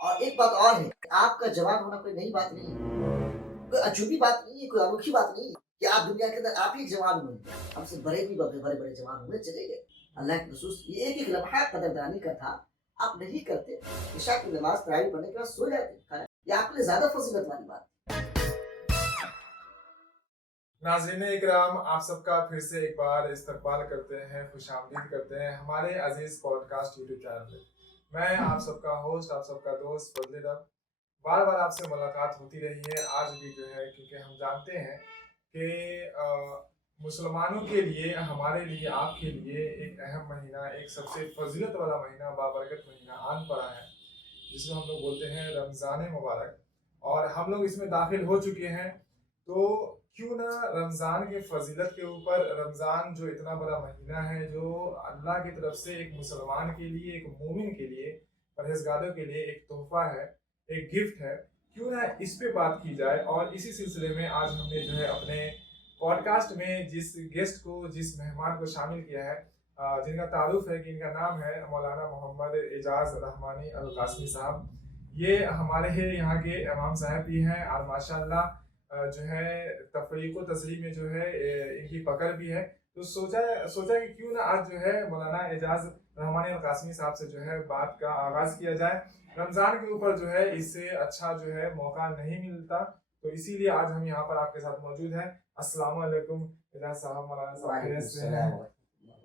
اور ایک بات اور ہے، آپ کا جوان ہونا کوئی نئی بات نہیں ہے، کوئی عجوبی بات نہیں ہے، کوئی انوکھی بات نہیں ہے کہ آپ دنیا کے اندر آپ ہی جوان ہوئے، ہم سے بڑے بھی بڑے بڑے جوان ہوئے چلے گئے۔ اللہ کے رسول یہ ایک ایک لمحہ قدردانی کا تھا، آپ نہیں کرتے، عشاء کی نماز تراویح پڑھنے کے بعد سو جاتے، یہ آپ کے لیے زیادہ فضیلت والی بات۔ ناظرین اکرام، آپ سب کا پھر سے ایک بار استقبال کرتے ہیں، خوش آمدید کرتے ہیں ہمارے عزیز پوڈ کاسٹ یوٹیوب چینل پہ۔ میں آپ سب کا ہوسٹ، آپ سب کا دوست فضل رب، بار بار آپ سے ملاقات ہوتی رہی ہے، آج بھی جو ہے کیونکہ ہم جانتے ہیں کہ مسلمانوں کے لیے، ہمارے لیے، آپ کے لیے ایک اہم مہینہ، ایک سب سے فضیلت والا مہینہ، بابرکت مہینہ آن پڑا ہے، جس کو ہم لوگ بولتے ہیں رمضان مبارک، اور ہم لوگ اس میں داخل ہو چکے ہیں۔ تو کیوں نہ رمضان کے فضیلت کے اوپر، رمضان جو اتنا بڑا مہینہ ہے، جو اللہ کی طرف سے ایک مسلمان کے لیے، ایک مومن کے لیے، پرہیزگاروں کے لیے ایک تحفہ ہے، ایک گفٹ ہے، کیوں نہ اس پہ بات کی جائے۔ اور اسی سلسلے میں آج ہم نے جو ہے اپنے پوڈ کاسٹ میں جس گیسٹ کو، جس مہمان کو شامل کیا ہے، جن کا تعارف ہے کہ ان کا نام ہے مولانا محمد اعجاز رحمانی القاسمی صاحب۔ یہ ہمارے یہاں کے امام صاحب بھی ہیں، اور ماشاءاللہ جو ہے تفریق و تصریح میں جو ہے ان کی پکڑ بھی ہے۔ تو سوچا کہ کیوں نہ آج جو ہے مولانا اعجاز رحمانی القاسمی صاحب سے جو ہے بات کا آغاز کیا جائے۔ رمضان کے اوپر جو ہے اس سے اچھا جو ہے موقع نہیں ملتا، تو اسی لیے آج ہم یہاں پر آپ کے ساتھ موجود ہیں۔ السلام علیکم اعجاز صاحب، مولانا صاحب خیریت سے ہیں؟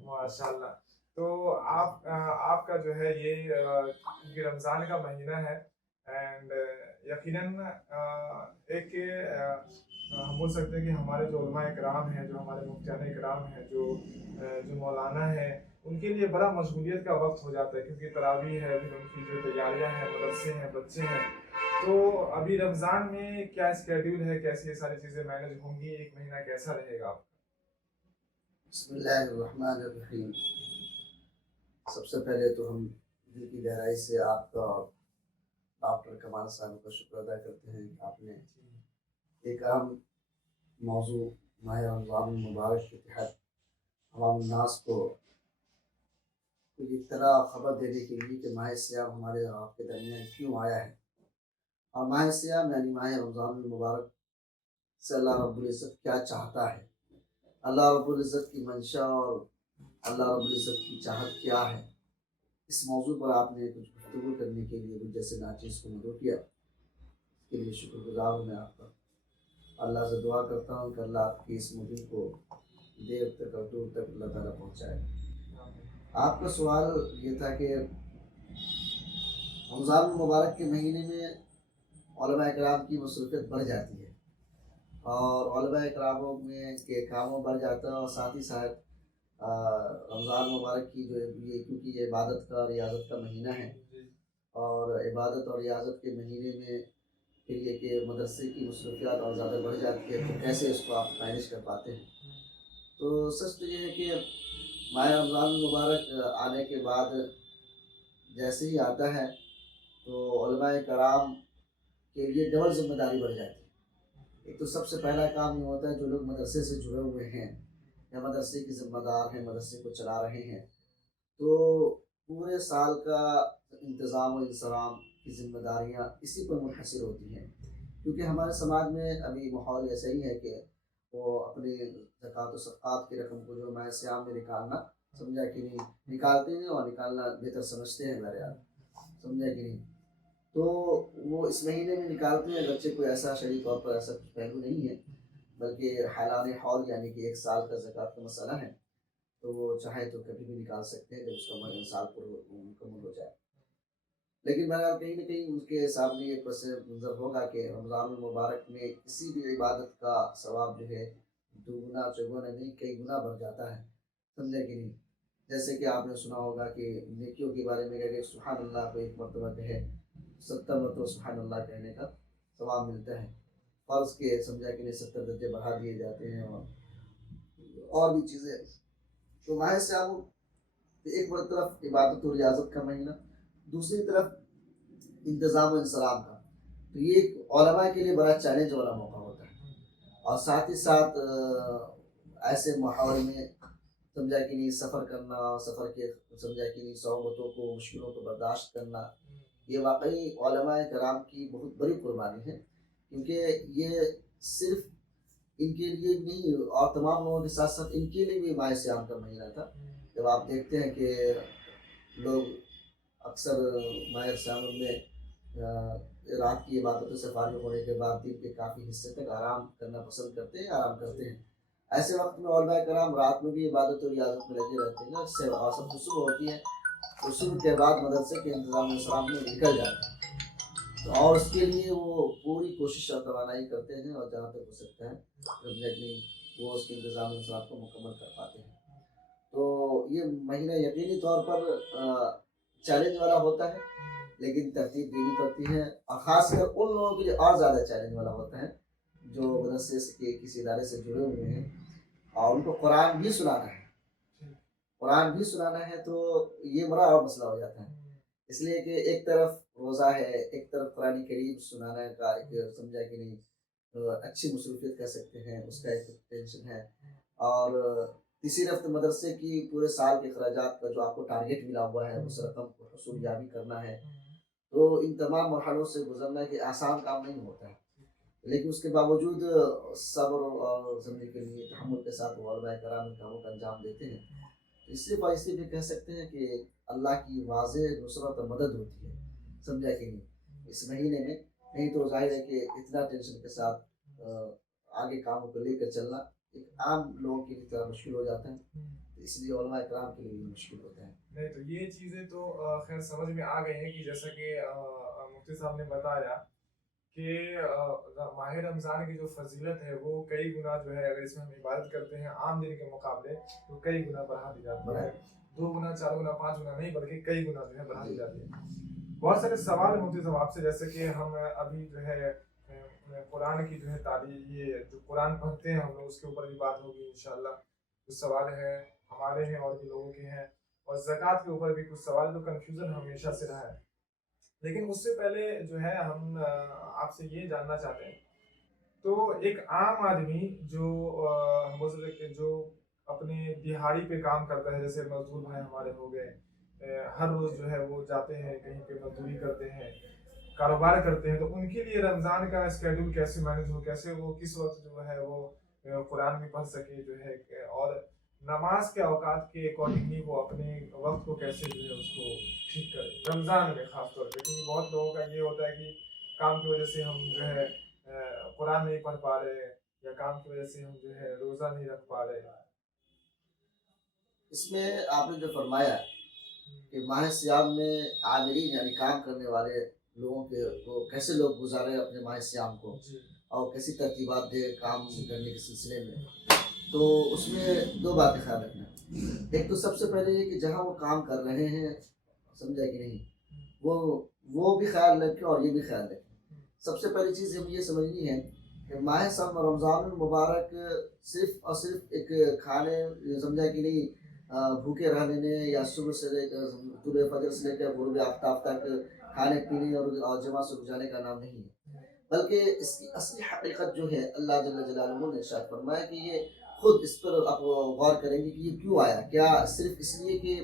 ماشاءاللہ۔ تو آپ کا جو ہے یہ رمضان کا مہینہ ہے، اینڈ یقیناً ایک ہم بول سکتے ہیں کہ ہمارے جو علماء اکرام ہیں، جو ہمارے مفتیان اکرام ہیں، جو مولانا ہیں، ان کے لیے بڑا مشغولیت کا وقت ہو جاتا ہے، کیونکہ تراویح ہے، پھر ان کی جو تیاریاں ہیں، مدرسے ہیں، بچے ہیں۔ تو ابھی رمضان میں کیا اسکیڈیول ہے، کیسی یہ ساری چیزیں مینج ہوں گی، ایک مہینہ کیسا رہے گا آپ کا؟ بسم اللہ الرحمن الرحیم۔ سب سے پہلے تو ہم دل کی گہرائی سے آپ کا، ڈاکٹر کمال صاحب کا شکر ادا کرتے ہیں کہ آپ نے ایک اہم موضوع ماہ رمضان المبارک کے تحت عوام الناس کو اطلاع خبر دینے کے لیے کہ ماہ سیام ہمارے اور آپ کے درمیان کیوں آیا ہے، اور ماہ سیام یعنی ماہ رمضان المبارک سے اللہ رب العزت کیا چاہتا ہے، اللہ رب العزت کی منشا اور اللہ رب العزت کی چاہت کیا ہے۔ اس موضوع پر آپ نے کچھ گفتگو کرنے کے لیے مجھ جیسے ناچیز کو مدعو کیا، اس کے لیے شکر گزار ہوں میں آپ کا۔ اللہ سے دعا کرتا ہوں کہ اللہ آپ کی اس مہم کو دیر تک اور دور تک اللہ تعالیٰ پہنچائے۔ آپ کا سوال یہ تھا کہ رمضان المبارک کے مہینے میں علماء اکرام کی مصروفیت بڑھ جاتی ہے، اور علماء اکراموں میں کے کاموں بڑھ جاتا ہے، اور ساتھ ہی ساتھ رمضان مبارک کی جو یہ، کیونکہ یہ عبادت کا، ریاضت کا مہینہ ہے، اور عبادت اور ریاضت کے مہینے میں پھر یہ کہ مدرسے کی مصروفیات اور زیادہ بڑھ جاتی ہے، تو کیسے اس کو آپ مینیج کر پاتے ہیں؟ تو سچ تو یہ ہے کہ ماہ رمضان المبارک آنے کے بعد جیسے ہی آتا ہے تو علماء کرام کے لیے ڈبل ذمہ داری بڑھ جاتی ہے۔ ایک تو سب سے پہلا کام یہ ہوتا ہے، جو لوگ مدرسے سے جڑے ہوئے ہیں یا مدرسے کی ذمہ دار ہیں، مدرسے کو چلا رہے ہیں، تو پورے سال کا انتظام و انصرام کی ذمہ داریاں اسی پر منحصر ہوتی ہیں، کیونکہ ہمارے سماج میں ابھی ماحول ایسا ہی ہے کہ وہ اپنے زکوٰۃ و صدقات کی رقم کو جو ماہ سیام میں نکالنا، سمجھا کہ نہیں، نکالتے ہیں اور نکالنا بہتر سمجھتے ہیں میرے یار، سمجھا کہ نہیں، تو وہ اس مہینے میں نکالتے ہیں، اگرچہ کوئی ایسا شرعی طور پر ایسا کچھ پہلو نہیں ہے، بلکہ حالان حول یعنی کہ ایک سال کا زکوٰۃ کا مسئلہ ہے، تو وہ چاہے تو کبھی بھی نکال سکتے ہیں جب اس کا سال پر مکمل ہو جائے۔ لیکن بہرحال کہیں نہ کہیں ان کے سامنے یہ پس منظر ہوگا کہ رمضان المبارک میں کسی بھی عبادت کا ثواب جو ہے دوگنا چوگنا نہیں، کئی گنا بڑھ جاتا ہے، سمجھے کہ نہیں؟ جیسے کہ آپ نے سنا ہوگا کہ نیکیوں کے بارے میں کہ سبحان اللہ کو ایک مرتبہ کہے 70 مرتبہ سبحان اللہ کہنے کا ثواب ملتا ہے، فرض کے سمجھا کہ نہیں 70 درجے بڑھا دیے جاتے ہیں، اور بھی چیزیں۔ تو ماہ سیام ایک بڑی طرف عبادت و ریاضت کا مہینہ، دوسری طرف انتظام و انصرام کا، تو یہ علماء کے لیے بڑا چیلنج والا موقع ہوتا ہے، اور ساتھ ہی ساتھ ایسے ماحول میں سمجھا کہ نہیں سفر کرنا، سفر کے سمجھا کہ نہیں صعوبتوں کو، مشکلوں کو برداشت کرنا، یہ واقعی علماء کرام کی بہت بڑی قربانی ہے، کیونکہ یہ صرف ان کے لیے نہیں اور تمام لوگوں کے ساتھ ساتھ ان کے لیے بھی ماہ سیام کا مہینہ تھا۔ جب آپ دیکھتے ہیں کہ لوگ اکثر ماہ سیام میں رات کی عبادتوں سے فارغ ہونے کے بعد دن کے کافی حصے تک آرام کرنا پسند کرتے ہیں، آرام کرتے ہیں۔ ایسے وقت میں علماء کرام رات میں بھی عبادت و ریاضت میں لگے رہتے ہیں، اس سے اوسط کو صبح ہوتی ہے تو صبح کے بعد مدرسے کے انتظام السلام میں نکل جاتے ہیں، تو اور اس کے لیے وہ پوری کوشش اور توانائی کرتے ہیں، اور جہاں تک ہو سکتا ہے وہ اس کے انتظام السلام کو مکمل کر پاتے ہیں۔ تو یہ مہینہ یقینی طور پر چیلنج والا ہوتا ہے، لیکن ترتیب دینی پڑتی ہے، اور خاص کر ان لوگوں کے لیے اور زیادہ چیلنج والا ہوتا ہے جو مدرسے کے کسی ادارے سے جڑے ہوئے ہیں اور ان کو قرآن بھی سنانا ہے۔ قرآن بھی سنانا ہے تو یہ بڑا اور مسئلہ ہو جاتا ہے، اس لیے کہ ایک طرف روزہ ہے، ایک طرف قرآن کریم سنانا کا ایک سمجھا کہ نہیں اچھی مصروفیت کہہ سکتے ہیں، اس کا ایک ٹینشن ہے، اور تیسری رفت مدرسے کی پورے سال کے اخراجات کا جو آپ کو ٹارگیٹ ملا ہوا ہے اس رقم کو حصول یابی کرنا ہے، تو ان تمام مرحلوں سے گزرنا کہ آسان کام نہیں ہوتا ہے، لیکن اس کے باوجود صبر اور زندگی کے لیے تحمل کے ساتھ علماء کرام ان کاموں کا انجام دیتے ہیں۔ اس لیے باعث بھی کہہ سکتے ہیں کہ اللہ کی واضح نصرت اور مدد ہوتی ہے، سمجھا کہ نہیں اس مہینے میں، نہیں تو ظاہر ہے کہ اتنا ٹینشن کے ساتھ آگے کاموں کو لے کر چلنا ایک عام لوگوں کے لیے طرح مشکل ہو جاتا ہے، اس لیے علماء کرام کے لیے بھی مشکل ہوتا ہے۔ نہیں تو یہ چیزیں تو خیر سمجھ میں آ گئی ہیں کہ جیسا کہ مفتی صاحب نے بتایا کہ ماہ رمضان کی جو فضیلت ہے وہ کئی گنا جو ہے، اگر اس میں ہم عبادت کرتے ہیں عام دن کے مقابلے تو کئی گنا بڑھا دی جاتی ہے، 2 گنا 4 گنا 5 گنا نہیں بلکہ کئی گنا جو ہے بڑھا دی جاتی ہے۔ بہت سارے سوال مفتی صاحب آپ سے، جیسے کہ ہم ابھی جو ہے قرآن کی جو ہے تعلیم، یہ جو قرآن پڑھتے ہیں ہم لوگ اس کے اوپر بھی بات ہوگی انشاءاللہ، کچھ سوال ہیں ہمارے ہیں اور بھی لوگوں کے ہیں، اور زکوٰۃ کے اوپر بھی کچھ سوال جو کنفیوژن ہمیشہ سے رہا ہے، لیکن اس سے پہلے جو ہے ہم آپ سے یہ جاننا چاہتے ہیں، تو ایک عام آدمی جو ہم بول سکتے ہیں جو اپنے دہاڑی پہ کام کرتا ہے، جیسے مزدور بھائی ہمارے ہو گئے، ہر روز جو ہے وہ جاتے ہیں کہیں پہ مزدوری کرتے ہیں، کاروبار کرتے ہیں، تو ان کے لیے رمضان کا اسکیڈول کیسے مینج ہو، کیسے وہ کس وقت جو ہے وہ قرآن بھی پڑھ سکے جو ہے، اور نماز کے اوقات کے اکارڈنگلی وہ اپنے وقت کو کیسے جو ہے اس کو ٹھیک کرے رمضان میں خاص طور پہ، کیونکہ بہت لوگوں کا یہ ہوتا ہے کہ کام کی وجہ سے ہم جو ہے قرآن نہیں پڑھ پا رہے، یا کام کی وجہ سے ہم جو ہے روزہ نہیں رکھ پا رہے۔ اس میں آپ نے جو فرمایا کہ ماہ سیام میں عاملین یعنی کام کرنے والے لوگوں کے کو کیسے لوگ گزارے اپنے ماہ سیام کو، اور کیسی ترتیبات دے کام کرنے کے سلسلے میں، تو اس میں 2 باتیں خیال رکھنا۔ ایک تو سب سے پہلے یہ کہ جہاں وہ کام کر رہے ہیں، سمجھا کہ نہیں، وہ بھی خیال رکھیں اور یہ بھی خیال رکھیں۔ سب سے پہلی چیز ہم یہ سمجھنی ہے کہ ماہ سم رمضان المبارک صرف اور صرف ایک کھانے، سمجھا کہ نہیں، بھوکے رہنے میں یا صبح سے لے کر طلوع فجر سے لے کر غروب آفتاب تک کھانے پینے اور جمع سے گزارنے کا نام نہیں ہے، بلکہ اس کی اصلی حقیقت جو ہے اللہ جل جلالہ نے ارشاد فرمایا کہ یہ خود اس پر آپ غور کریں گے کہ یہ کیوں آیا، کیا صرف اس لیے کہ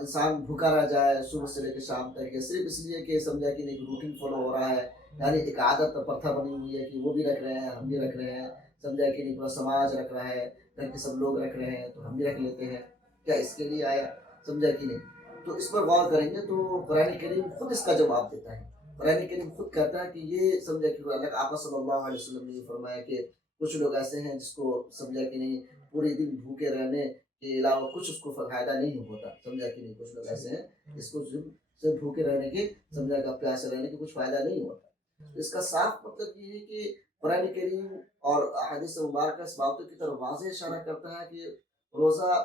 انسان بھوکا رہ جائے صبح سے لے کے شام تک، یا صرف اس لیے کہ سمجھا کہ ایک روٹین فالو ہو رہا ہے، یعنی ایک عادت اور پرتھا بنی ہوئی ہے کہ وہ بھی رکھ رہے ہیں ہم بھی رکھ رہے ہیں، سمجھا کہ نہیں پورا سماج رکھ رہا ہے، گھر کے سب لوگ رکھ رہے ہیں تو ہم بھی رکھ لیتے ہیں، کیا اس کے لیے آیا، سمجھا کہ نہیں؟ تو اس پر غور کریں گے تو قرآن کریم خود اس کا جواب دیتا ہے۔ قرآن کریم خود کہتا ہے کہ یہ سمجھا کہ اللہ آقا صلی اللہ علیہ وسلم نے یہ فرمایا کہ کچھ لوگ ایسے ہیں جس کو سمجھا کہ نہیں پورے دن بھوکے رہنے کے علاوہ کچھ اس کو فائدہ نہیں ہوتا، سمجھا کہ نہیں، کچھ لوگ ایسے ہیں جس کو صرف بھوکے رہنے کے، سمجھا کہ پیاسے رہنے کے کچھ فائدہ نہیں ہوتا۔ اس کا صاف مطلب یہ ہے کہ قرآن کریم اور احادیث مبارکہ اس باتوں کی طرف واضح اشارہ کرتا ہے کہ روزہ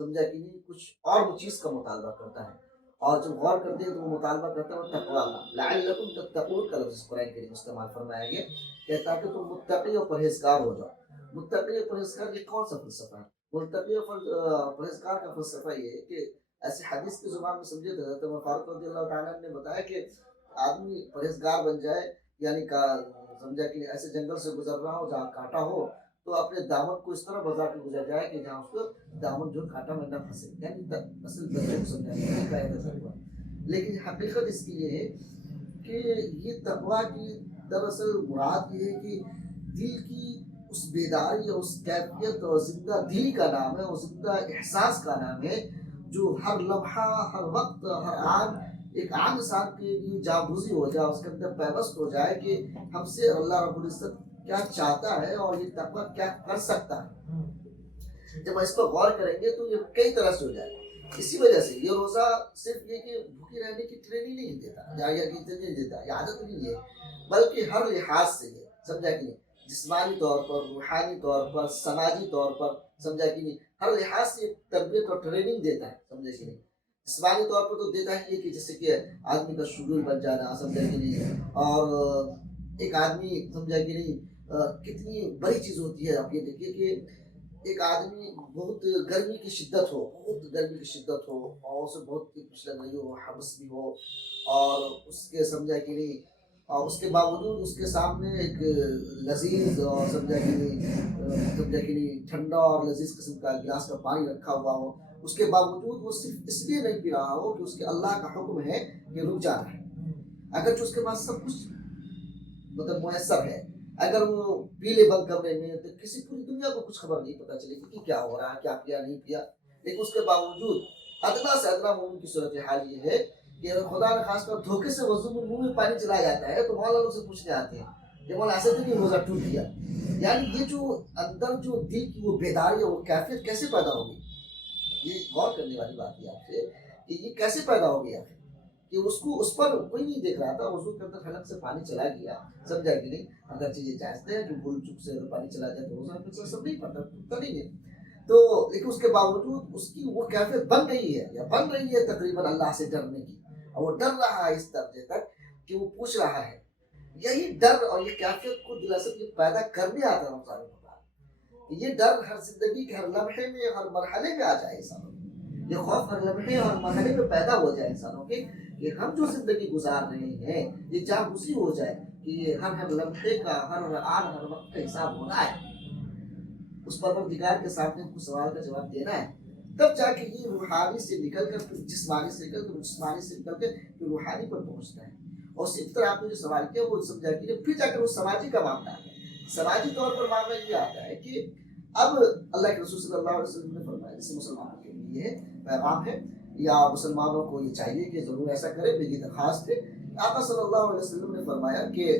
سمجھا کہ نہیں کچھ اور چیز کا مطالبہ کرتا ہے، اور جب غور کرتے ہیں تو وہ مطالبہ کرتا ہے وہ تقویٰ کا، لعلکم تتقون کا لفظ قرآن کریم استعمال فرمایا گیا کہ تاکہ تم متقی اور پرہیزگار ہو جاؤ۔ متقی اور پرہیزگار یہ کون سا فلسفہ ہے؟ متقی اور پرہیزگار کا فلسفہ یہ ہے کہ ایسے حدیث کی زبان میں سمجھے تو حضرت عمر فاروق رضی اللہ تعالیٰ نے بتایا کہ آدمی پرہیزگار بن جائے، یعنی سمجھا کہ ایسے جنگل سے گزر رہا ہو جہاں کانٹا ہو تو اپنے دامن کو اس طرح بزا کے گزر جائے کہ جہاں اس کو دامن جو کانٹا میں نہ پھنسے، یعنی اصل بچے کو سمجھانے کا ہوا۔ لیکن حقیقت اس کی یہ ہے کہ یہ تقویٰ کی دراصل مراد یہ ہے کہ دل کی اس بیداری اور اس کیفیت اور زندہ دلی کا نام ہے اور زندہ احساس کا نام ہے جو ہر لمحہ ہر وقت ہر آن ایک عام انسان کے لیے جاگوزی ہو جائے، اس کے اندر پیوست ہو جائے کہ ہم سے اللہ رب العزت کیا چاہتا ہے اور یہ تقویٰ کیا کر سکتا ہے۔ جب اس پر غور کریں گے تو یہ کئی طرح سے ہو جائے گا۔ اسی وجہ سے یہ روزہ صرف یہ کہ بھوکے رہنے کی ٹریننگ نہیں دیتا یا نہیں دیتا، یہ عادت نہیں ہے، بلکہ ہر لحاظ سے یہ سمجھا کہ نہیں، جسمانی طور پر، روحانی طور پر، سماجی طور پر، سمجھا کہ نہیں، ہر لحاظ سے تربیت اور ٹریننگ دیتا ہے، سمجھا کہ نہیں۔ جسمانی طور پر تو دیتا ہی ہے کہ جیسے کہ آدمی کا شیڈول بن جانا، سمجھا کہ نہیں، اور ایک آدمی سمجھا کہ نہیں کتنی بڑی چیز ہوتی ہے۔ آپ یہ دیکھیے کہ ایک آدمی بہت گرمی کی شدت ہو، بہت گرمی کی شدت ہو اور اسے بہت کچھ لگ رہی ہو، حبس بھی ہو، اور اس کے سمجھا کہ نہیں، اور اس کے باوجود اس کے سامنے ایک لذیذ اور سمجھا کہ نہیں ٹھنڈا اور لذیذ قسم کا گلاس کا پانی رکھا ہوا ہو، اس کے باوجود وہ صرف اس لیے نہیں پی رہا ہو کہ اس کے اللہ کا حکم ہے کہ رک جانا ہے، اگرچہ اس کے پاس سب کچھ مطلب میسر ہے، اگر وہ پی لے بند کمرے میں تو کسی پوری دنیا کو کچھ خبر نہیں پتہ چلے گی کہ کیا ہو رہا ہے، کیا پیا نہیں پیا، لیکن اس کے باوجود ادنا سے ادنا مومن کی صورتحال یہ ہے کہ خدا نہ خاص کر دھوکے سے وضو میں منہ میں پانی چلا جاتا ہے تو مولا لوگ سے پوچھنے آتے ہیں کہ مولا ایسے تو نہیں روزہ ٹوٹ گیا۔ یعنی یہ جو اندر جو دل کی وہ بیداری اور وہ کیفیت کیسے پیدا ہوگی، یہ غور کرنے والی بات ہے آپ سے کہ یہ کیسے پیدا ہو گیا کہ اس پر کوئی نہیں دیکھ رہا تھا، وضو کے اندر حلق سے پانی چلا گیا، سمجھا کہ نہیں، اگرچہ یہ جائز ہے کہ بھول چک سے اگر پانی چلا جائے تو روزہ پھر سب نہیں پڑتا، ٹوٹتا نہیں ہے، تو لیکن اس کے باوجود اس کی وہ کیفیت بن گئی ہے یا بن رہی ہے تقریباً اللہ سے ڈرنے کی، اور وہ ڈر رہا ہے اس درجے تک کہ وہ پوچھ رہا ہے۔ یہی ڈر اور یہ کیفیت کو دراصل یہ پیدا کرنے آتا ہے رمضان المبارک، یہ ڈر ہر زندگی کے ہر لمحے میں ہر مرحلے میں آ جائے انسانوں کو، یہ خوف ہر لمحے اور مرحلے میں پیدا ہو جائے انسانوں کے کہ ہم جو زندگی گزار رہے ہیں یہ جاگوزی ہو جائے کہ یہ ہر لمحے کا ہر آن ہر وقت کا حساب ہونا ہے، اس پروردگار کے سامنے ہم کو سوال کا جواب دینا ہے، تب جا کے یہ روحانی سے نکل کر پھر جسمانی سے نکل کر جسمانی سے نکل کے پھر روحانی پر پہنچتا ہے، اور اسی طرح آپ نے جو سوال کیا وہ سمجھا کہ پھر جا کر وہ سماجی کا معاملہ ہے۔ سماجی طور پر معاملہ یہ آتا ہے کہ اب اللہ کے رسول صلی اللہ علیہ وسلم نے فرمایا، جیسے مسلمانوں کے لیے یہ پیغام ہے یا مسلمانوں کو یہ چاہیے کہ ضرور ایسا کرے، میری درخواست ہے، آقا صلی اللہ علیہ وسلم نے فرمایا کہ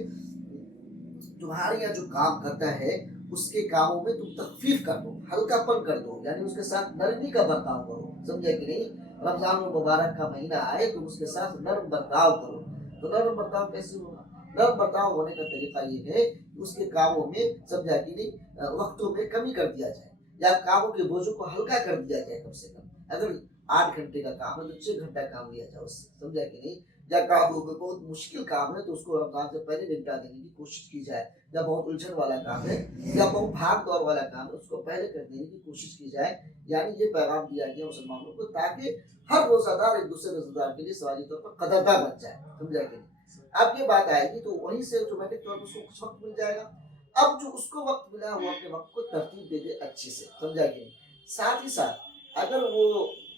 تمہارے یہاں جو کام کرتا ہے اس کے کاموں میں تم تخفیف کر دو، ہلکا پن کر دو، یعنی اس کے ساتھ نرمی کا برتاؤ کرو، سمجھے کہ نہیں، رمضان المبارک کا مہینہ آئے تو اس کے ساتھ نرم برتاؤ کرو، تو نرم برتاؤ کیسے ہوگا؟ نرم برتاؤ ہونے کا طریقہ یہ ہے کہ اس کے کاموں میں سمجھا کہ نہیں وقتوں میں کمی کر دیا جائے یا کاموں کے بوجھوں کو ہلکا کر دیا جائے، کم سے کم اگر 8 گھنٹے کا کام ہے تو 6 گھنٹہ کام لیا جائے اس سے، سمجھا کہ نہیں، یا کاموں میں بہت مشکل کام ہے تو اس کو رمضان سے پہلے نپٹا دینے کی کوشش کی جائے، یا بہت الجھن والا کام ہے یا بہت بھاگ دوڑ والا کام ہے اس کو پہلے کر دینے کی کوشش کی جائے، یعنی یہ پیغام دیا گیا مسلمانوں کو تاکہ ہر روزہ دار ایک دوسرے روزہ دار کے لیے سماجی طور پر قدردان بن جائے، سمجھا کہ نہیں۔ اب یہ بات آئے گی تو وہیں سے آٹومیٹک طور پر اس کو کچھ وقت مل جائے گا، اب جو اس کو وقت ملا وہ اپنے وقت کو ترتیب دے دے اچھے سے، سمجھا کہ نہیں۔ ساتھ ہی ساتھ اگر وہ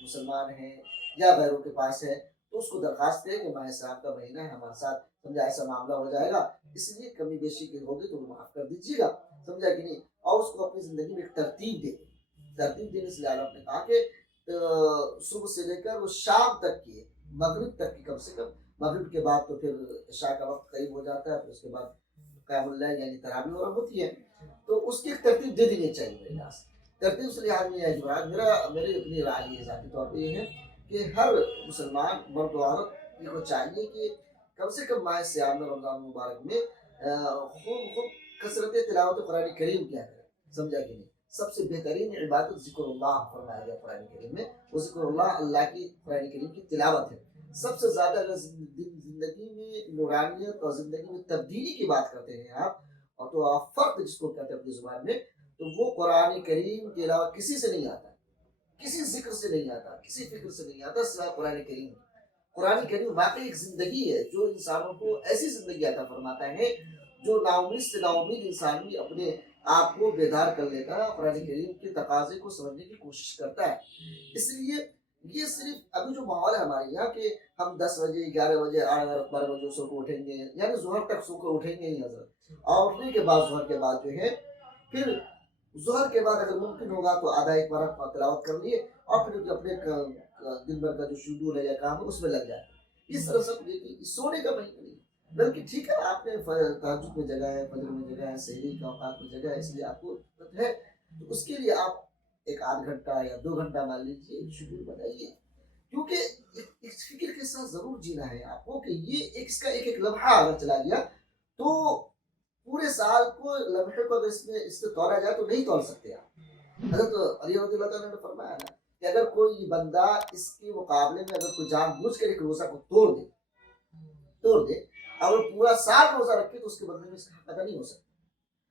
مسلمان ہیں یا غیروں کے پاس ہے تو اس کو درخواست ہے کہ ماہ صاحب کا مہینہ ہے، ہمارے ساتھ سمجھا ایسا معاملہ ہو جائے گا، اس لیے کمی بیشی کی ہوگی تو معاف کر دیجیے گا، سمجھا کہ نہیں، اور اس کو اپنی زندگی میں ایک ترتیب دے، ترتیب دینے سے آپ نے کہا کہ صبح سے لے کر وہ شام تک کی، مغرب تک کی، کم سے کم مغرب کے بعد تو پھر عشاء کا وقت قریب ہو جاتا ہے، پھر اس کے بعد قیام اللیل یعنی تراویح وغیرہ ہوتی ہے، تو اس کی ایک ترتیب دے دینی چاہیے میرے لحاظ سے۔ ترتیب سے لحاظ میں میری اپنی رائے یہ ذاتی طور پہ یہ ہے کہ ہر مسلمان مرد و عورت یہ کو چاہیے کہ کم سے کم ماہ سیام میں رمضان مبارک میں خوب کثرت تلاوت قرآن کریم کیا کرے، سمجھا کہ نہیں۔ سب سے بہترین عبادت ذکر اللہ فرمایا گیا قرآن کریم میں، وہ ذکر اللہ کی قرآن کریم کی تلاوت ہے۔ سب سے زیادہ اگر زندگی میں نورانیت اور زندگی میں تبدیلی کی بات کرتے ہیں آپ، اور تو آپ فرق جس کو کہتے ہیں اپنی زبان میں، تو وہ قرآن کریم کے علاوہ کسی سے نہیں آتا، کسی ذکر سے نہیں آتا، کسی فکر سے نہیں آتا سوائے قرآن کریم۔ قرآن کریم واقعی ایک زندگی ہے جو انسانوں کو ایسی زندگی عطا فرماتا ہے جو نا امید سے نا امید انسان بھی اپنے آپ کو بیدار کر لے کر قرآن کریم کے تقاضے کو سمجھنے کی کوشش کرتا ہے۔ اس لیے یہ صرف ابھی جو ماحول ہے ہمارے یہاں کہ ہم 10 بجے 11 بجے 12 بجے سو کو اٹھیں گے، یعنی ظہر تک سو کو اٹھیں گے ہی حضرت، اور اٹھنے کے بعد ظہر کے بعد جو ہے پھر ظہر کے بعد اگر ممکن ہوگا تو آدھا ایک بار تلاوت کر لیے اور پھر اپنے دن بھر کا جو شیڈول ہے یا کام ہے اس میں لگ جائے. اس طرح سب یہ سونے کا مہینہ نہیں، بلکہ ٹھیک ہے آپ نے تہجد میں جگہ ہے، فجر میں جگہ ہے، سحری کا اوقات میں جگہ ہے، اس لیے آپ کو ہے تو اس کے لیے آپ ایک آدھ گھنٹہ یا 2 گھنٹہ مان لیجیے شیڈول بنائیے، کیونکہ اس فکر کے ساتھ ضرور جینا ہے آپ کو کہ یہ ایک اس کا ایک ایک لمحہ اگر چلا گیا تو پورے سال کو لمحے کو اگر اس سے تولا جائے تو نہیں تول سکتے آپ. حضرت علی رضی اللہ تعالیٰ نے فرمایا نا کہ اگر کوئی بندہ اس کے مقابلے میں اگر کوئی جان بوجھ کر ایک روزہ کو توڑ دے اور وہ پورا سال روزہ رکھے تو اس کے بدلے میں اس کا حق ادا نہیں ہو سکتا.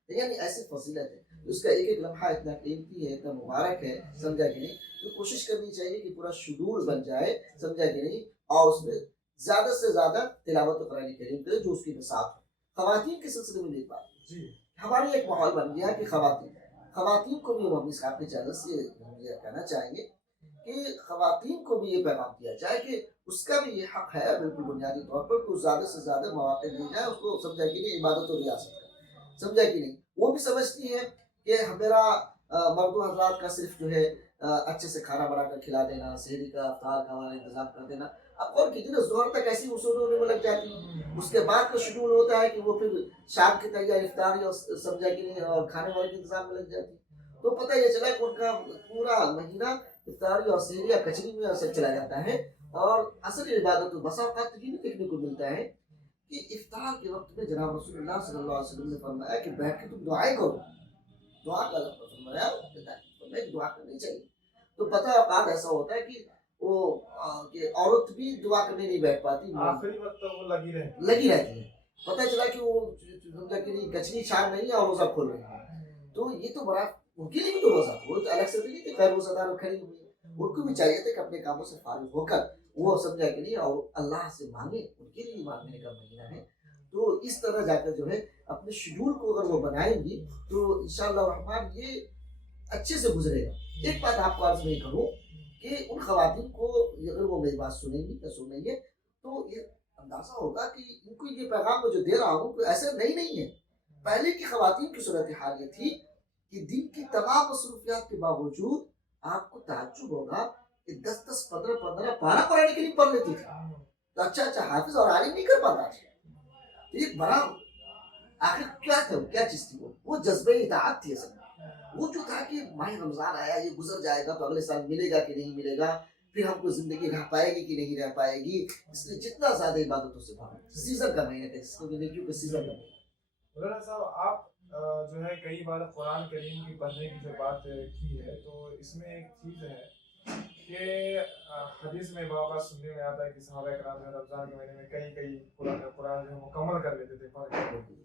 یعنی ایسی فضیلت ہے، اس کا ایک ایک لمحہ اتنا قیمتی ہے، اتنا مبارک ہے، سمجھا کہ نہیں. تو کوشش کرنی چاہیے کہ پورا شیڈول بن جائے، سمجھا کہ نہیں، اور اس میں زیادہ سے زیادہ تلاوت قرآن کریم کرے جو اس کی نصاب ہے. خواتین کے سلسلے میں ایک بات ہمارے ایک ماحول بن گیا کہ خواتین کو بھی ہم اپنے اپنے چینل سے یہ کہنا چاہیں گے کہ خواتین کو بھی یہ پیغام دیا جائے کہ اس کا بھی یہ حق ہے بالکل بنیادی طور پر کہ زیادہ سے زیادہ مواقع دی جائے اس کو، سمجھا کہ نہیں، عبادت و ریاست کا، سمجھا کہ نہیں. وہ بھی سمجھتی ہے کہ میرا مرد و حضرات کا صرف جو ہے اچھے سے کھانا بنا کر کھلا دینا، سحری کا افطار کا ہمارا انتظام کر دینا. اب اور کتنے ظہر تک ایسی اصول ہونے میں لگ جاتی ہے، اس کے بعد کا شیڈول ہوتا ہے کہ وہ پھر شام کی تیاری افطاری اور سمجھا کہ نہیں اور کھانے والے کے انتظام میں لگ جاتی ہے. تو پتہ یہ چلا کہ ان کا پورا مہینہ افطاری اور سحری یا کچری میں اثر چلا جاتا ہے. اور اصل عبادت بسا اوقات یہ بھی دیکھنے کو ملتا ہے کہ افطار کے وقت میں جناب رسول اللہ صلی اللہ علیہ وسلم نے فرمایا کہ بیٹھ کے تم دعائیں کرو، دعا کا لفظ فرمایا، دعا کرنی چاہیے. تو پتہ اوقات ایسا ہوتا ہے کہ وہ کہ عورت بھی دعا کرنے نہیں بیٹھ پاتی، آخری وقت وہ لگی رہتی ہے. پتہ چلا کہ وہ سمجھا کہ نہیں کچری شام نہیں ہے اور روزہ کھول رہی ہے. تو یہ تو بڑا ان کے لیے بھی تو روزہ، وہ تو الگ سے نہیں تھی، غیر روزہ دار کھڑی ہوئی ہے. ان کو بھی چاہیے تھا کہ اپنے کاموں سے فارغ ہو کر وہ سمجھا کہ نہیں اور اللہ سے مانگے، ان کے لیے مانگنے کا مہینہ ہے. تو اس طرح جا کر جو ہے اپنے شیڈول کو اگر وہ بنائیں گی تو انشاءاللہ الرحمن یہ اچھے سے گزرے گا. ایک بات آپ کو عرض نہیں کروں کہ ان خواتین کو اگر وہ میری بات سنیں گی یا سنیں گے تو یہ اندازہ ہوگا کہ ان کو یہ پیغام میں جو دے رہا ہوں ایسے نہیں ہے. پہلے کی خواتین کی صورتحال یہ تھی کہ دن کی تمام مصروفیات کے باوجود آپ کو تعجب ہوگا کہ 10 15 12 قرآن کریم پڑھ لیتی تھی. تو اچھا حافظ اور عالم نہیں کر پاتا. یہ بڑا آخر کیا تھا، کیا چیز تھی؟ وہ جذبہ اطاعت تھی. اصل وہ جو تھا کہ ماہ رمضان آیا، یہ گزر جائے گا تو اگلے سال ملے گا کہ نہیں ملے گا، پھر ہم کو زندگی رہ پائے گی کہ نہیں رہ پائے گی. اس لیے جتنا زیادہ عبادتوں سے بھاگو. سیزن کا مہینہ تھا، اس کو دیکھیے کہ سیزن کا مہینہ. مولانا صاحب آپ جو ہے کئی بار قرآن کریم کی پڑھنے کی جو بات کی ہے تو اس میں ایک چیز ہے کہ حدیث میں بابا سننے میں آتا ہے کہ صحابہ کرام جو رمضان کے مہینے میں کئی قرآن جو ہے مکمل کر لیتے تھے پڑھ کے.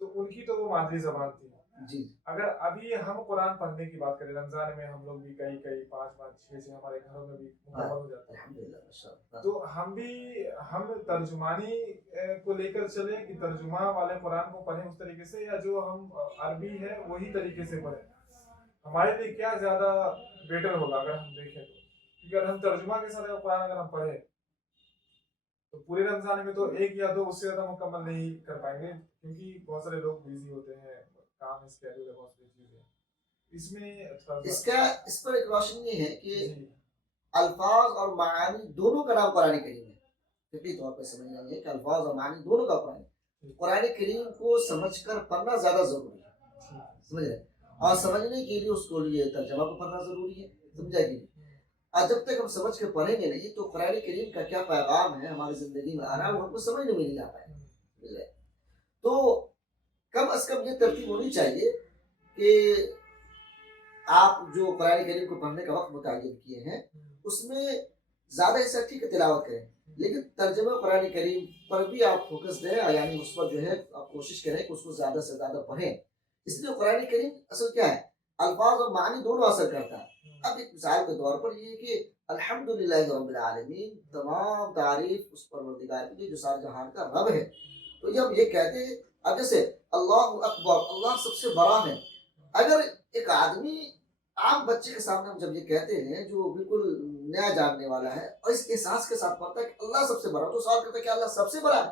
تو ان کی تو وہ مادری زبان تھی جی. اگر ابھی ہم قرآن پڑھنے کی بات کریں رمضان میں ہم لوگ بھی کئی 5 ہمارے گھروں میں بھی مکمل ہو جاتا ہے، تو ہم ترجمانی کو لے کر چلے کہ ترجمہ والے قرآن کو پڑھیں اس طریقے سے، یا جو ہم عربی ہے وہی طریقے سے پڑھیں؟ ہمارے لیے کیا زیادہ بیٹر ہوگا اگر ہم دیکھیں تو؟ کیونکہ اگر ہم ترجمہ کے ساتھ قرآن اگر ہم پڑھیں تو پورے رمضان میں تو 1 یا 2 اس سے زیادہ مکمل نہیں کر پائیں گے، کیونکہ بہت سارے لوگ بیزی ہوتے ہیں، کام اسکیڈول ہے، بہت ساری چیزیں. اس پر ایک روشنی یہ ہے کہ الفاظ اور معانی دونوں کا نام قرآن کریم ہے. فقہی طور پر سمجھنا یہ ہے کہ الفاظ اور معانی دونوں کا قرآن کریم کو سمجھ کر پڑھنا زیادہ ضروری ہے، سمجھ رہے، اور سمجھنے کے لیے اس کو لیے ترجمہ کو پڑھنا ضروری ہے، سمجھا کہ نہیں. اور جب تک ہم سمجھ کے پڑھیں گے نہیں تو قرآن کریم کا کیا پیغام ہے ہماری زندگی میں آ رہا ہے وہ ہم کو سمجھنے میں نہیں آ پائے گا. تو کم از کم یہ ترتیب ہونی چاہیے کہ آپ جو قرآن کریم کو پڑھنے کا وقت متعین کیے ہیں اس میں زیادہ حصہ ٹھیک ہے تلاوت کریں، لیکن ترجمہ قرآن کریم پر بھی آپ فوکس دیں، یعنی اس پر جو ہے آپ کوشش کریں کہ اس کو زیادہ سے زیادہ پڑھیں. اس لیے قرآن کریم اصل کیا ہے، الفاظ اور معنی دونوں اثر کرتا ہے. اب ایک مثال کے طور پر یہ کہ الحمدللہ رب العالمین، تمام تعریف اس پروردگار کی جو سارے جہان کا رب ہے. تو جب یہ کہتے ہیں اب جیسے اللہ اکبر، اللہ سب سے بڑا ہے، اگر ایک آدمی عام بچے کے سامنے ہم جب یہ کہتے ہیں جو بالکل نیا جاننے والا ہے اور اس احساس کے ساتھ پڑھتا ہے کہ اللہ سب سے بڑا، تو سوال کرتا ہے کہ اللہ سب سے بڑا ہے؟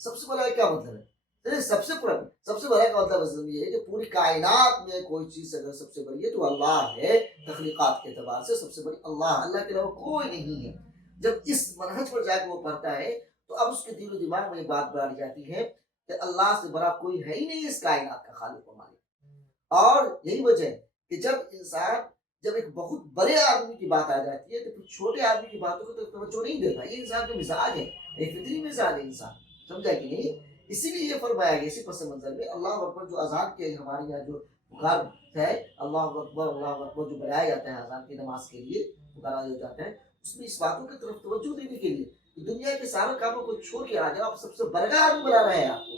سب سے بڑا ہے کیا مطلب ہے؟ سب سے بڑا، سب سے بڑا کا مطلب یہ ہے کہ پوری کائنات میں کوئی چیز اگر سب سے بڑی ہے تو اللہ ہے، تخلیقات کے اعتبار سے سب سے بڑی اللہ کے علاوہ کوئی نہیں ہے۔ جب اس منہج پر جا کے وہ پڑھتا ہے تو اب اس کے دل و دماغ میں یہ بات بیٹھ جاتی ہے کہ اللہ سے بڑا کوئی ہے ہی نہیں اس کائنات کا خالق و مالک۔ اور یہی وجہ ہے کہ جب ایک بہت بڑے آدمی کی بات آ جاتی ہے تو پھر چھوٹے آدمی کی باتوں کو تو توجہ نہیں دیتا۔ یہ انسان کا مزاج ہے، ایک فطری مزاج ہے انسان، سمجھا کہ نہیں؟ اسی لیے یہ فرمایا گیا اسی پس منظر میں اللہ اکبر جو اذان کے ہمارے یہاں جو پکار ہے اللہ اکبر جو بجایا جاتا ہے اذان کی نماز کے لیے پکارا جاتا ہے، اس میں اس باتوں کی طرف توجہ دینے کے لیے کہ دنیا کے سارے کاموں کو چھوڑ کے آ جاؤ، آپ سب سے بڑا آدمی بنا رہے ہیں، آپ کو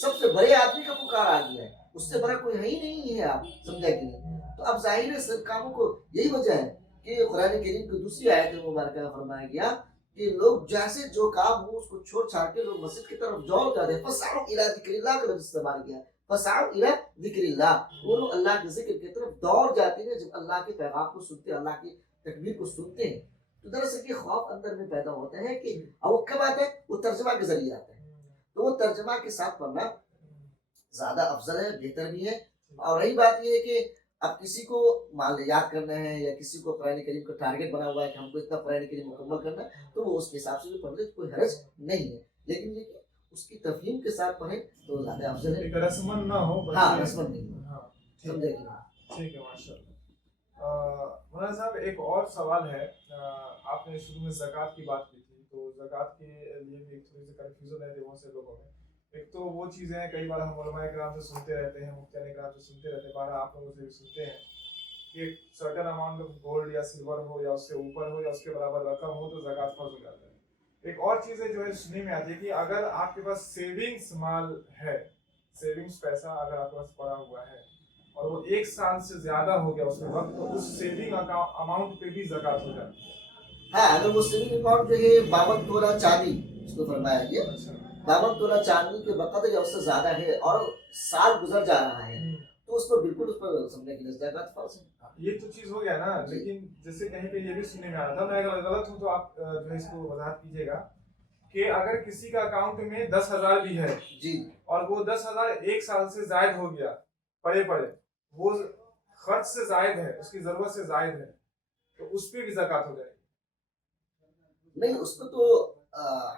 سب سے بڑے آدمی کا پکار آ گیا ہے، اس سے بڑا کوئی ہے ہی نہیں ہے، آپ سمجھا کہ نہیں؟ تو اب ظاہر ہے سب کاموں کو یہی وجہ ہے کہ قرآن کریم کی دوسری آیت مبارکہ میں فرمایا گیا کہ لوگ جیسے جو کام ہو اس کو چھوڑ چھاڑ کے لوگ مسجد کی طرف دوڑ جاتے ہیں۔ فسعوا الی ذکر اللہ کا لفظ استعمال کیا، فسعوا الی ذکر اللہ، وہ لوگ اللہ کے ذکر کی طرف دوڑ جاتے ہیں جب اللہ کے پیغام کو سنتے ہیں، اللہ کی تکبیر کو سنتے ہیں۔ تو دراصل یہ خوف اندر میں پیدا ہوتا ہے کہ اب وہ کب آتا ہے؟ وہ ترجمہ کے ذریعے آتا ہے، تو وہ ترجمہ کے ساتھ پڑھنا زیادہ افضل ہے، بہتر بھی ہے۔ اور رہی بات یہ ہے کہ اب کسی کو مان لے یاد کرنا ہے یا کسی کو قرآن کریم کا ٹارگیٹ بنا ہوا ہے کہ ہم کو اتنا قرآن کریم مکمل کرنا ہے تو وہ اس کے حساب سے بھی پڑھ لے، کوئی حرج نہیں ہے، لیکن یہ کہ اس کی تفہیم کے ساتھ پڑھیں تو زیادہ افضل ہے، ایک رسمن نہ ہو، ہاں رسمن نہیں ہو، ہاں سمجھے کہ نہیں؟ ٹھیک ہے، ماشاء اللہ۔ مولانا صاحب ایک اور سوال ہے، آپ نے شروع میں زکوٰۃ کی بات کی تھی، تو زکوٰۃ کے لیے بھی ایک تھوڑی سی کنفیوژن ہے بہت سے لوگوں میں۔ ایک تو وہ چیزیں ہیں کئی بار ہم علماء کرام سے سنتے رہتے ہیں، مفتیان کرام سے سنتے رہتے ہیں، بارہ آپ لوگوں سے بھی سنتے ہیں کہ ایک سرٹن اماؤنٹ آف گولڈ یا سلور ہو یا اس سے اوپر ہو یا اس کے برابر رقم ہو تو زکوٰۃ فرض ہو جاتا ہے۔ ایک اور چیزیں جو ہے سننے میں آتی ہے کہ اگر آپ کے پاس سیونگز مال ہے، سیونگز پیسہ اگر آپ کے پاس پڑا ہوا ہے اور وہ 1 سال سے زیادہ ہو گیا اس کے وقت، تو اس سیونگ اماؤنٹ پہ بھی زکوٰۃ ہو جاتی ہے۔ ہاں اگر وہ سیونگ اکاؤنٹ جو ہے 52 تولہ چاندی اس کو فرمایا گیا، 52 تولہ چاندی کے بقدر یا اس سے زیادہ ہے اور سال گزر جا رہا ہے تو اس پر بالکل اس پر سمجھنے کے لیے زکوٰۃ فرض ہے۔ یہ تو چیز ہو گیا نا، لیکن جیسے کہیں پہ یہ بھی سننے میں آ رہا تھا، میں اگر غلط ہوں تو آپ جو ہے اس کو وضاحت کیجیے گا کہ اگر کسی کا اکاؤنٹ میں 10,000 بھی ہے جی اور وہ 10,000 1 سال سے زائد ہو گیا، پڑے وہ خرچ سے زائد ہے، اس کی ضرورت سے زائد ہے، تو اس پہ بھی زکوٰۃ ہو جائے گی؟ نہیں، اس کو تو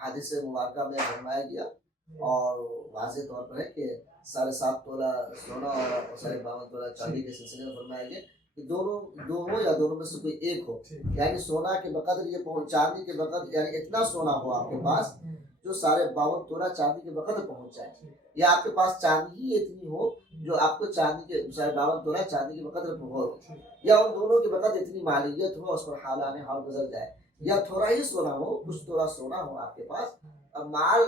حدیث مبارکہ میں فرمایا گیا اور واضح طور پر ہے کہ 7.5 تولہ سونا اور 52 تولہ چاندی کے سلسلے میں فرمایا گیا کہ دو ہو یا دونوں میں سے کوئی ایک ہو، یعنی سونا کے بقدر یہ چاندی کے بقدر، یعنی اتنا سونا ہو آپ کے پاس جو 52 تولہ چاندی کے بقدر پہنچ جائے، یا آپ کے پاس چاندی ہی اتنی ہو جو آپ کو چاندی کے 52 تولہ چاندی کے بقدر ہو، یا ان دونوں کے بقدر اتنی مالیت ہو اس پر حالان حال گزر جائے، یا تھوڑا ہی سونا ہو، کچھ تولہ سونا ہو آپ کے پاس، اب مال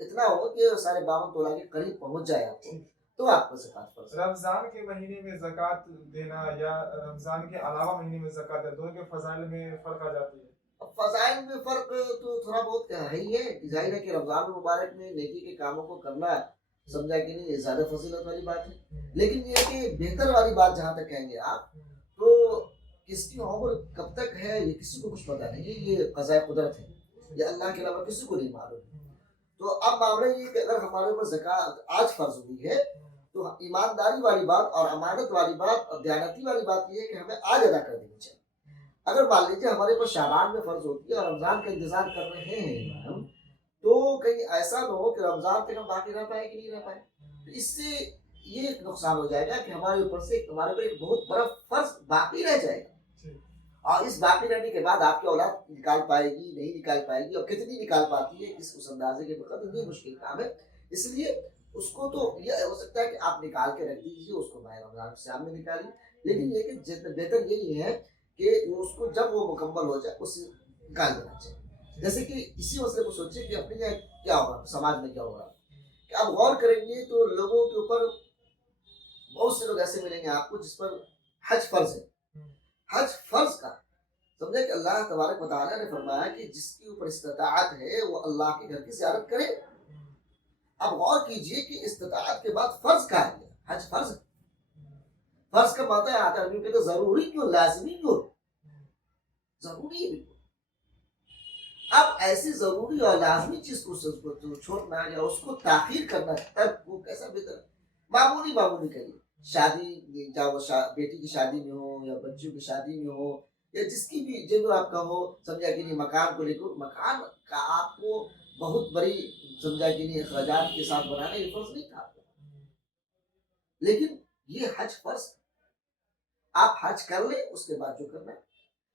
اتنا ہو کہ 52 تولہ کے قریب پہنچ جائے آپ کو، تو آپ کو زکوٰۃ فرض ہے۔ رمضان کے مہینے میں زکوٰۃ دینا یا رمضان کے علاوہ مہینے میں زکوٰۃ دینا، دونوں کے فضائل میں فرق آ جاتی ہے؟ اب فضائل میں فرق تو تھوڑا بہت ہے ہی ہے، ظاہر ہے کہ رمضان المبارک میں نیکی کے کاموں کو کرنا سمجھا کہ نہیں یہ زیادہ فضیلت والی بات ہے، لیکن یہ کہ بہتر والی بات جہاں تک کہیں گے آپ تو کس کی عمر کب تک ہے یہ کسی کو کچھ پتہ نہیں ہے، یہ قضاء قدرت ہے، یہ اللہ کے علاوہ کسی کو نہیں معلوم۔ تو اب معاملہ یہ کہ اگر ہمارے اوپر زکوٰۃ آج فرض ہوئی ہے تو ایمانداری والی بات اور امانت والی بات اور دیانتی والی بات یہ ہے کہ ہمیں آج ادا کر دینی چاہیے۔ اگر مان لیجیے ہمارے اوپر شعبان میں فرض ہوتی ہے اور رمضان کا انتظار کر رہے ہیں ہم، تو کہیں ایسا نہ ہو کہ رمضان تک ہم باقی رہ پائیں کہ نہیں رہ پائیں، تو اس سے یہ ایک نقصان ہو جائے گا کہ ہمارے اوپر سے ہمارے اوپر ایک بہت بڑا فرض باقی رہ جائے گا، اور اس باقی رہنے کے بعد آپ کی اولاد نکال پائے گی نہیں نکال پائے گی، اور کتنی نکال پاتی ہے اس اندازے کے بقدر یہ مشکل کام ہے، اس لیے اس کو تو یہ ہو سکتا ہے کہ آپ نکال کے رکھ دیجیے اس کو ماہ رمضان کے سامنے نکالیے، لیکن یہ کہ بہتر یہی ہے کہ اس کو جب وہ مکمل ہو جائے اسے نکال دینا چاہیے۔ جیسے کہ اسی مسئلے کو سوچیے کہ اپنے یہاں کیا ہوگا، سماج میں کیا ہوگا، کہ آپ غور کریں گے تو لوگوں کے اوپر بہت سے لوگ ایسے ملیں گے آپ کو جس پر حج فرض ہے، حج فرض کا سمجھے کہ اللہ تبارک و تعالیٰ نے فرمایا کہ جس کے اوپر استطاعت ہے وہ اللہ کے گھر کی زیارت کرے۔ اب غور کیجئے کہ استطاعت کے بعد فرض کا ہے، حج فرض ہے، فرض کا ماتا ہے آتا ہے کہتے ہیں ضروری کیوں لازمی کیوں ضروری ہے بالکل. اب ایسی ضروری اور لازمی چیز کو چھوڑنا یا اس کو تاخیر کرنا تب وہ کیسا بہتر ہے. معمولی معمولی کریے شادی, چاہے وہ بیٹی کی شادی میں ہو یا بچوں کی شادی میں ہو یا جس کی بھی جو آپ کا ہو, سمجھا کہ نہیں مکان کو لے کر مکان کا آپ کو بہت بڑی سمجھا کہ نہیں اخراجات کے ساتھ بنانا یہ فرض نہیں تھا, لیکن یہ حج فرض آپ حج کر لیں اس کے بعد جو کرنا ہے.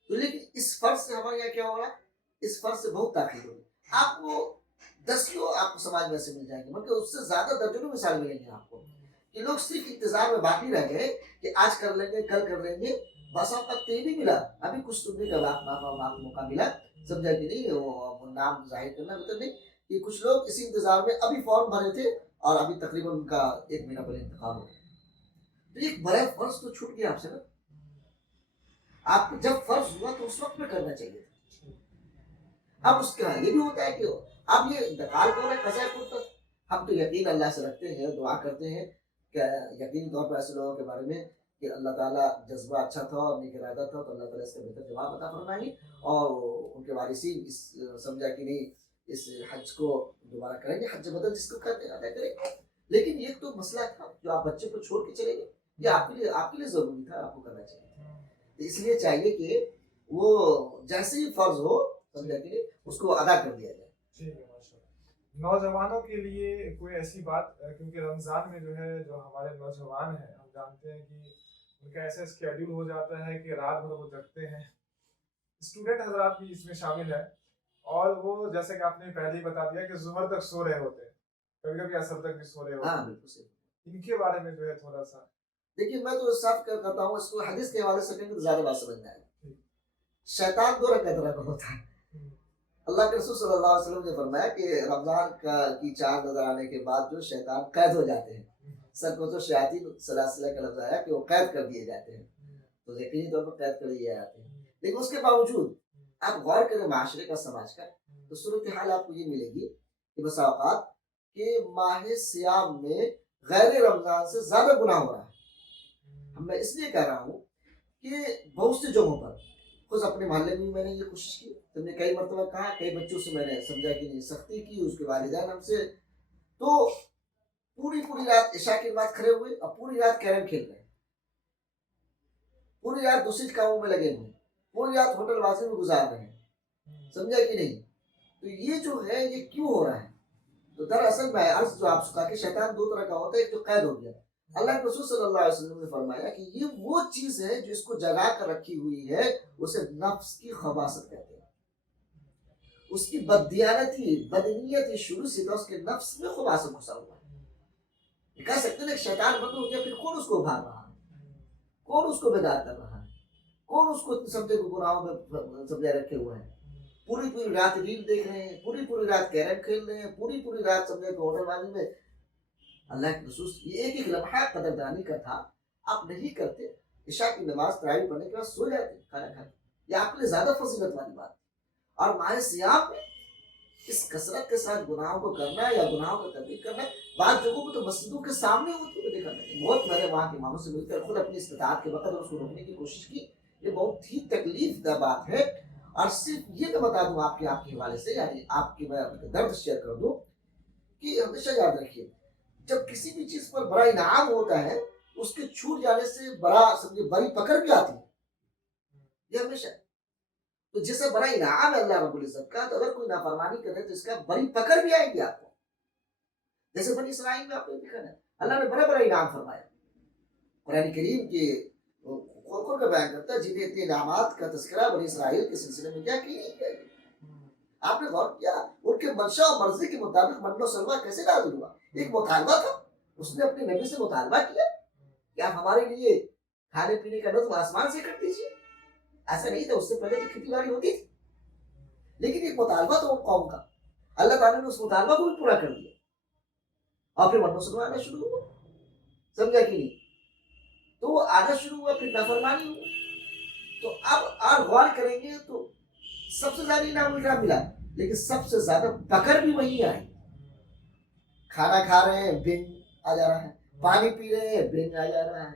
تو لیکن اس فرض سے ہمارے یہاں کیا ہو رہا ہے, اس فرض سے بہت تاخیر ہوگی. آپ کو 10 کلو آپ کو سماج میں سے مل جائیں گے, بلکہ اس سے زیادہ درجنوں مثال ملیں گے آپ کو کہ لوگ صرف انتظار میں باقی رہ گئے کہ آج کر لیں گے کل کر لیں گے. بس آپ کا یہ بھی ملا ابھی کچھ سننے کا موقع ملا, سمجھا کہ نہیں وہ نام ظاہر کرنا مطلب نہیں کہ کچھ لوگ اسی انتظار میں ابھی فارم بھرے تھے اور ابھی تقریباً ان کا 1 مہینہ پہلے انتخاب ہو گیا. تو ایک بڑا فرض تو چھوٹ گیا آپ سے نا. آپ کو جب فرض ہوا تو اس وقت میں کرنا چاہیے تھا. اب اس کا یہ بھی ہوتا ہے کہ اب یہ انتقال کو قضاء قدرت, ہم تو یقین اللہ سے رکھتے ہیں, دعا کرتے ہیں کہ یقین طور پر ایسے لوگوں کے بارے میں کہ اللہ تعالیٰ جذبہ اچھا تھا اور نیک ارادہ تھا تو اللہ تعالیٰ اس کا بہتر جواب عطا فرمائیں اور ان کے وارثین اس سمجھا کہ نہیں اس حج کو دوبارہ کریں گے, حج بدل جس کو کہتے ہیں ادا کریں گے. لیکن یہ تو مسئلہ تھا جو آپ بچے کو چھوڑ کے چلے گئے, یہ آپ کے لیے ضروری تھا, آپ کو کرنا چاہیے تھا. تو اس لیے چاہیے کہ وہ جیسے ہی فرض ہو سمجھا کہ اس کو ادا کر دیا جائے. ٹھیک ہے, ماشاء اللہ. نوجوانوں کے لیے کوئی ایسی بات, کیونکہ رمضان میں جو ہے جو ہمارے نوجوان ہیں ہم جانتے ہیں کہ ان کا ایسا اسکیڈول ہو جاتا ہے کہ رات بھر وہ جگتے ہیں. اسٹوڈنٹ حضرات بھی اس میں شامل ہیں اور وہ جیسے کہ آپ نے پہلے ہی بتا دیا کہ ظہر تک سو رہے ہوتے ہیں, کبھی کبھی عصر تک بھی سو رہے ہوتے ہیں. ہاں بالکل صحیح. ان کے بارے میں جو ہے تھوڑا سا دیکھیے میں تو صاف کرتا ہوں اس کو حدیث کے حوالے سے کہیں تو زیادہ بات سمجھ میں آئے. شیطان 2 رکعت کا ہوتا ہے. اللہ کے رسول صلی اللہ علیہ وسلم نے فرمایا کہ رمضان کی 4 نظر آنے کے بعد جو شیطان قید ہو جاتے ہیں, سر کو تو شیاطین سلاسلہ کا لفظ آیا کہ وہ قید کر دیے جاتے ہیں, تو یقینی طور پر قید کر دیے جاتے ہیں. لیکن اس کے باوجود آپ غور کریں معاشرے کا, سماج کا, تو صورتحال آپ کو یہ ملے گی کہ بسا اوقات کہ ماہ سیام میں غیر رمضان سے زیادہ گناہ ہو رہا ہے. میں اس لیے کہہ رہا ہوں کہ بہت سی جگہوں پر خود اپنے محلے میں میں نے یہ کوشش کی, تو میں کئی مرتبہ کہا, کئی بچوں سے میں نے سمجھا کہ نہیں سختی کی, اس کے والدین ہم سے تو پوری رات عشاء کے بعد کھڑے ہوئے اور پوری رات کیرم کھیل رہے ہیں, پوری رات دوسری کاموں میں لگے ہوئے, پوری رات ہوٹل بازی میں گزار رہے ہیں, سمجھا کہ نہیں. تو یہ جو ہے یہ کیوں ہو رہا ہے, تو دراصل میں عرض جو آپ سے کہا کہ شیطان 2 طرح کا ہوتا ہے, ایک جو قید ہو گیا. اللہ کے رسول صلی اللہ علیہ وسلم نے فرمایا کہ یہ وہ چیز ہے جو اس کو جگا کر رکھی ہوئی ہے, اسے نفس کی خباثت کہتے ہیں. اس کی بددیانتی بدنیتی شروع سے اس کے نفس میں خباثت گھسا ہوا ہے. کہہ سکتے ہیں کہ شیطان بند ہو گیا, پھر کون اس کو ابھار رہا ہے, کون اس کو بیدار کر رہا ہے, کون اس کو سمجھے کو گناہوں میں سمجھے رکھے ہوئے ہیں. پوری رات ریل دیکھ رہے ہیں, پوری رات کیرم کھیل رہے ہیں, پوری رات سمجھے کو ہوٹل بازی میں. اللہ کے رسول یہ ایک لمحہ قدردانی کا تھا, آپ نہیں کرتے, عشاء کی نماز تراویح پڑھنے کے بعد سو جاتے کھانا کھاتے, یہ آپ کے لیے زیادہ فضیلت والی بات. اور ماہ سیام میں اس کثرت کے ساتھ گناہوں کو کرنا یا گناہوں کو تبدیل کرنا, بعض جگہوں کو تو مسجدوں کے سامنے ہوتے ہوئے دیکھا میں نے, بہت میں نے وہاں کے اماموں سے مل کر خود اپنی استطاعت کے وقت اس کو روکنے کی کوشش کی. یہ بہت ہی تکلیف دہ بات ہے. اور صرف یہ میں بتا دوں آپ کے حوالے سے, یعنی آپ کی میں درد شیئر کر دوں کہ ہمیشہ یاد رکھیے جب کسی بھی چیز پر بڑا انعام ہوتا ہے اس کے چھوٹ جانے سے بڑی پکڑ بھی آتی ہے, یہ ہمیشہ. تو جسے بڑا انعام ہے اللہ رب العزت کا, تو اگر کوئی نافرمانی کرے تو اس کا بڑی پکڑ بھی آئے گی آپ کو. جیسے بنی اسرائیل میں آپ نے دیکھا ہے اللہ نے بڑا انعام فرمایا. قرآن کریم کے کھول کر بیان کرتا ہے جنہیں اتنے انعامات کا تذکرہ بنی اسرائیل کے سلسلے میں کیا کیا. آپ نے غور کیا ان کے منشا اور مرضی کے مطابق من و سلوہ کیسے نازل ہوا. ایک مطالبہ تھا, اس نے اپنے نبی سے مطالبہ کیا کہ آپ ہمارے لیے کھانے پینے کا نظم آسمان سے کر دیجیے. ایسا نہیں تھا, اس سے پہلے تو کھیتی باڑی ہوتی تھی, لیکن ایک مطالبہ تھا وہ قوم کا. اللہ تعالیٰ نے اس مطالبہ کو بھی پورا کر دیا اور پھر من و سلوہ آنا شروع ہوا, سمجھا کہ نہیں. تو وہ آنا شروع ہوا, پھر نافرمانی ہوا. تو اب آپ غور کریں گے تو سب سے زیادہ انعام ملا, لیکن سب سے زیادہ پکڑ بھی وہی آئی. کھانا کھا رہے ہیں بنگ آ جا رہا ہے, پانی پی رہے ہیں بنگ آ جا رہا ہے,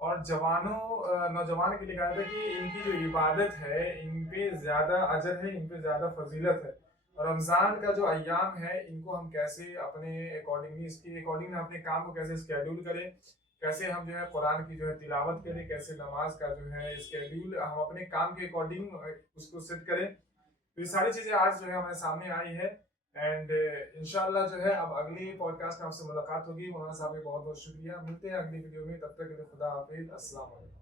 اور نوجوان کے لیے کہا تھا کہ ان کی جو عبادت ہے ان پہ زیادہ اجر ہے، ان پہ زیادہ فضیلت ہے، اور رمضان کا جو ایام ہے ان کو ہم کیسے اپنے اکارڈنگلی اس کے اکارڈنگ اپنے کام کو کیسے اسکیڈول کریں، کیسے ہم جو ہے قرآن کی جو ہے تلاوت کریں، کیسے نماز کا جو ہے اسکیڈول ہم اپنے کام کے اکارڈنگ اس کو سیٹ کریں. تو یہ ساری چیزیں آج جو ہے ہمارے سامنے آئی ہے. اینڈ انشاءاللہ جو ہے اب اگلی پوڈ کاسٹ میں آپ سے ملاقات ہوگی. مولانا صاحب کا بہت بہت شکریہ. ملتے ہیں اگلی ویڈیو میں، تب تک کے لیے خدا حافظ. السلام علیکم.